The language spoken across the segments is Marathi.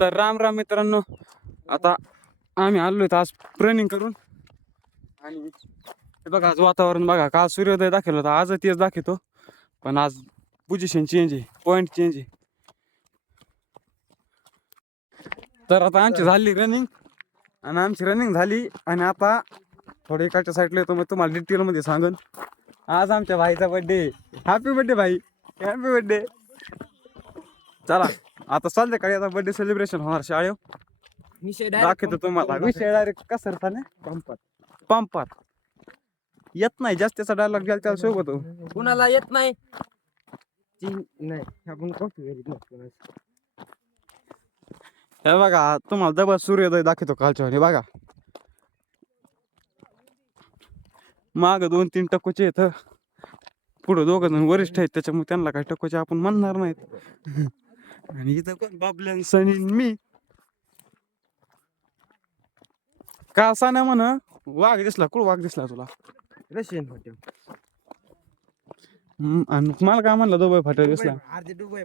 तर राम राम मित्रांनो, आता आम्ही आलोय आज रनिंग करून. आणि हे बघा आज वातावरण बघा, काल सूर्योदय दाखवला होता, आज तेच दाखवतो, पण आज पोझिशन चेंज आहे, पॉईंट चेंज आहे. तर आता आमची झाली रनिंग झाली आणि आता थोडे एकाच्या साईडला येतो, मग तुम्हाला डिटेल मध्ये सांगन. आज आमच्या भाईचा बर्थडे. हॅपी बर्थडे भाई, हॅपी बर्थडे. चला आता संध्याकाळी आता बर्थडे सेलिब्रेशन होणार शाळेत, दाखवतो तुम्हाला. विषय डायरेक्ट कसं पंपात येत नाही जास्त, त्याचा डायलॉग गेला त्याला सोबत कुणाला येत नाही. हे बघा तुम्हाला डबल सूर्योदय दाखवतो कालच्या वाणी. बघा माग 2-3 टक्कोचे येत, पुढे 2 जण वरिष्ठ आहेत, त्याच्यामुळे त्यांना काही टक्कोचे आपण म्हणणार नाहीत. आणि इथं कोण बाबल्यान सनी मी का असा नाही म्हण. वाघ दिसला, कुठं वाघ दिसला तुला? रशियन हॉटेल आणि मला काय म्हणलं दुबई फाटा दिसला? अर्धे दुबई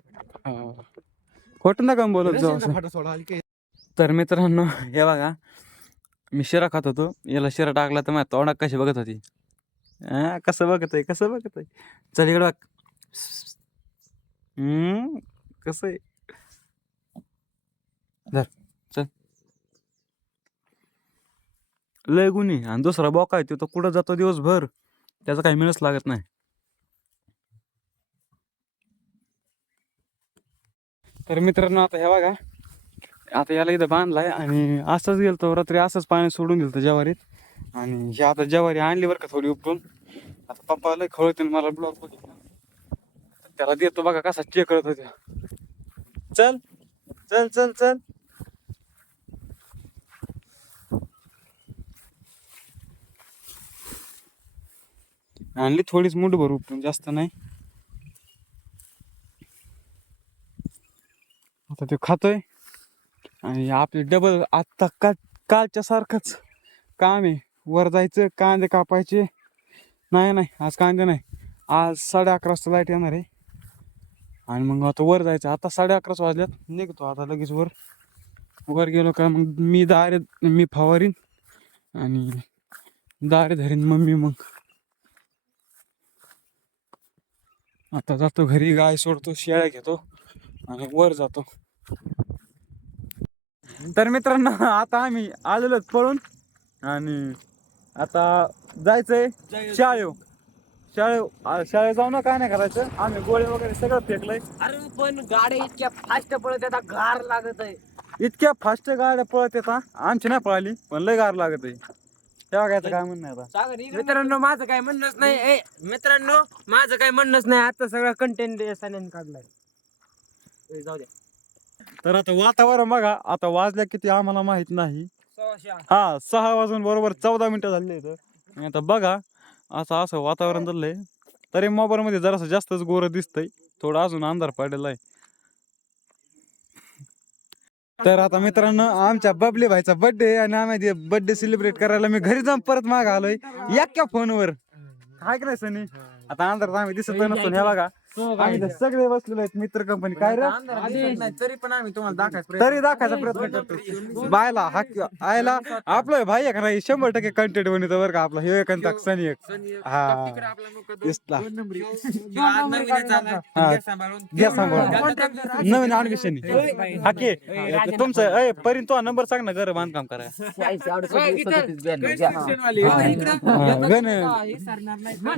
खोटं नका बोलत जाऊ असं. तर मित्रांनो हे बघा, मी शिरा खात होतो, याला शिरा टाकला तर माझ्या तोंडात कशी बघत होती. कसं बघत आहे चल इकडं बघ. कसं आहे धर, चल. लय गुन्हे. आणि दुसरा बोका आहे तो कुठं जातो दिवसभर, त्याचा काही मिळच लागत नाही. तर मित्रांनो आता हे बघा, आता याला इथं बांधलाय आणि असंच गेलतो रात्री, असंच पाणी सोडून दिलं जवारीत. आणि हे आता जवारी आणली बरं का थोडी उपटून. आता पप्पा लय खवळते मला, ब्लॉग बघितला त्याला देतो बघा कसा चेक करत होत्या. चल चल चल चल. आणली थोडीच मुठभर उपटून, जास्त नाही. आता ते खातोय. आणि आपले डबल आत्ता कालच्या सारखंच काम आहे. वर जायचं, कांदे कापायचे. नाही आज कांदे नाही, आज 11:30 वाजता लाईट येणार आहे. आणि मग आता वर जायचं. आता 11:30 वाजल्यात, निघतो आता लगेच वर गेलो का मग मी फवारीन आणि दारे धरीन मम्मी. मग आता जातो घरी, गाय सोडतो, शेळ्या घेतो आणि वर जातो. तर मित्रांनो आता आम्ही आलेलो पळून आणि आता जायचंय शाळेत जाऊ ना. काय नाही करायचं, आम्ही गोळे वगैरे सगळं फेकलंय. अरे पण गाड्या इतक्या फास्ट पळत येतात, गार लागत आहे. इतक्या फास्ट गाड्या पळत येतात, आमची नाही पळाली पण लय गार लागत आहे. तेव्हा काय म्हणणं आहे आता? मित्रांनो माझं काय म्हणणंच नाही. मित्रांनो माझं काय म्हणणंच नाही. आता सगळा कंटेंट सान्याने काढलाय. जाऊ द्या. तर आता वातावरण बघा, आता वाजल्या किती आम्हाला माहित नाही. 6:15. हा 6 वाजून बरोबर 14 मिनिटं झाली इथं. आणि आता बघा असं वातावरण झालंय. तरी मोबाईल मध्ये जरासं जास्तच गोरं दिसतंय, थोडं अजून अंधार पडलेला आहे. तर आता मित्रांनो आमच्या बबली भाईचा बर्थडे आणि आम्ही बर्थडे सेलिब्रेट करायला मी घरी जाऊन परत माग आलोय एक्या फोनवर. काय करायचं सनी? आता अंधारात आम्ही दिसत नसतो. हे बघा आम्ही सगळे बसलेलो आहेत मित्र कंपनी. काय रे तरी पण आम्ही तुम्हाला दाखवायचा प्रयत्न करतो. बायला आयला आपलं भाई आहे का नाही, 100% कंटेंट बनवतो बरं का आपला. हे एक सनी एक. हा दिसला घ्या सांभाळून नवीन ऍडमिशन हाके तुमचं. परीन तो नंबर सांग ना, घर बांधकाम कराय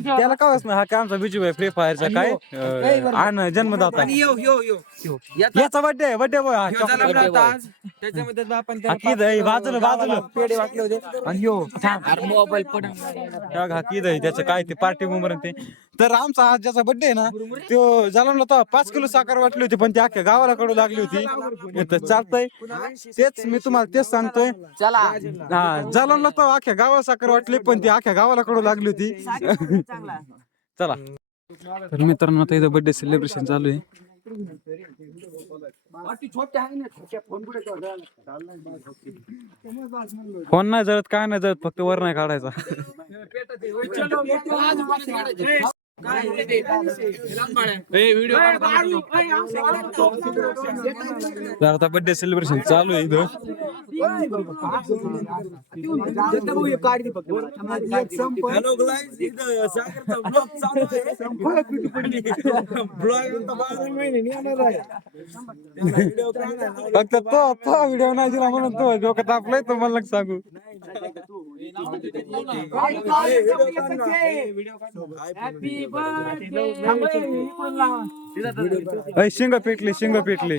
त्याला कावच ना. हा काय आमचा बिजू आहे फ्री फायरचा, काय आण जन्मदाता. याचा बर्थडे बॉय. बाजूला पेढे वाटले होते आणि मोबाईल त्याचं काय ते पार्टी मुंबर ते. तर आमचा आज ज्याचा बर्थडे आहे ना, तो जन्मला होता 5 किलो साखर वाटली होती, पण ती अख्ख्या गावाला कडू लागली होती. चालतंय तेच मी तुम्हाला तेच सांगतोय. चला हा जन्मला तो अख्ख्या गावाला साखर वाटली, पण ती अख्ख्या गावाला कडू लागली होती. चला तर मित्रांनो आता इथं बर्थडे सेलिब्रेशन चालू आहे. फोन नाही जळत, काय नाही जळत, फक्त वर नाही काढायचा. तर आता बर्थडे सेलिब्रेशन चालू आहे इथं. हॅलो गाईज, इथं सागरचा ब्लॉग चालू आहे. ब्लॉग आता 12 महिने येणार आहे. व्हिडिओ फक्त तो व्हिडिओ नाही दिला म्हणून तो डोकं तापलंय तो मला सांगू. शिंग पेटले शिंग पेटले.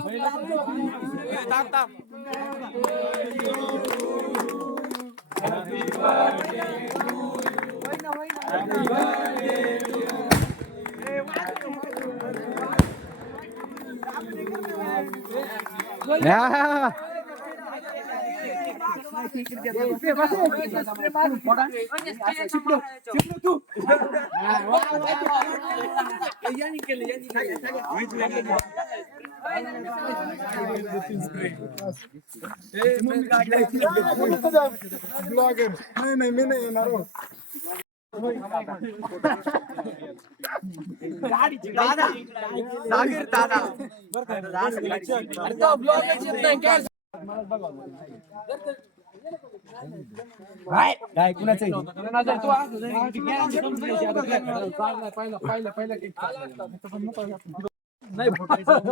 या. ब्लॉगर नाही मी नाही येणार हो. काय कुणाचं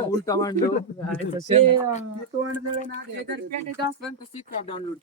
उलटा मांडलो डाउनलोड